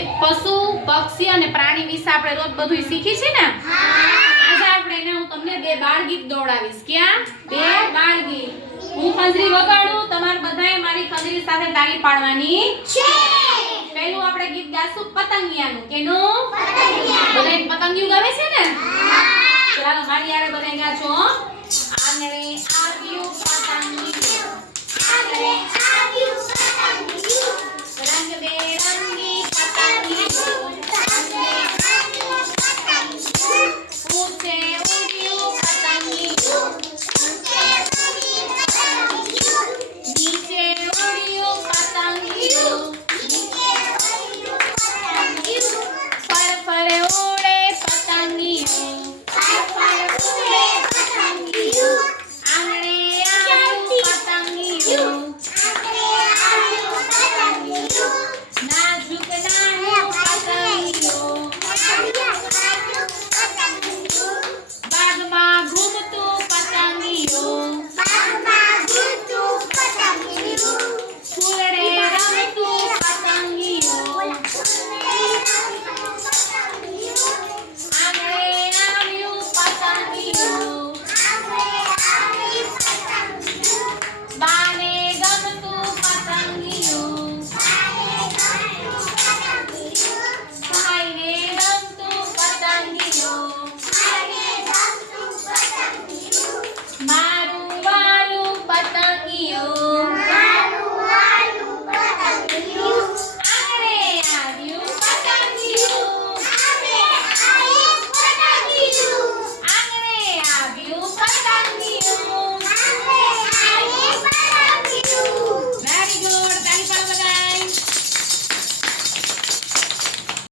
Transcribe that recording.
પશુ પક્ષી અને પ્રાણી વિશે આપણે રોજ બધું શીખી છે ને? આજે આપણે એને હું તમને બે બાળ ગીત દોડાવીશ. ક્યાં? બે બાળ ગીત. હું ખંજરી વગાડું તમારે બધાએ મારી ખંજરી સાથે તાળી પાડવાની પહેલું આપણે ગીત ગાશું પતંગિયાનું. કેનું? બધાય પતંગિયું ગાવે છે ને? ચાલો મારી યારે બધાય ગાજો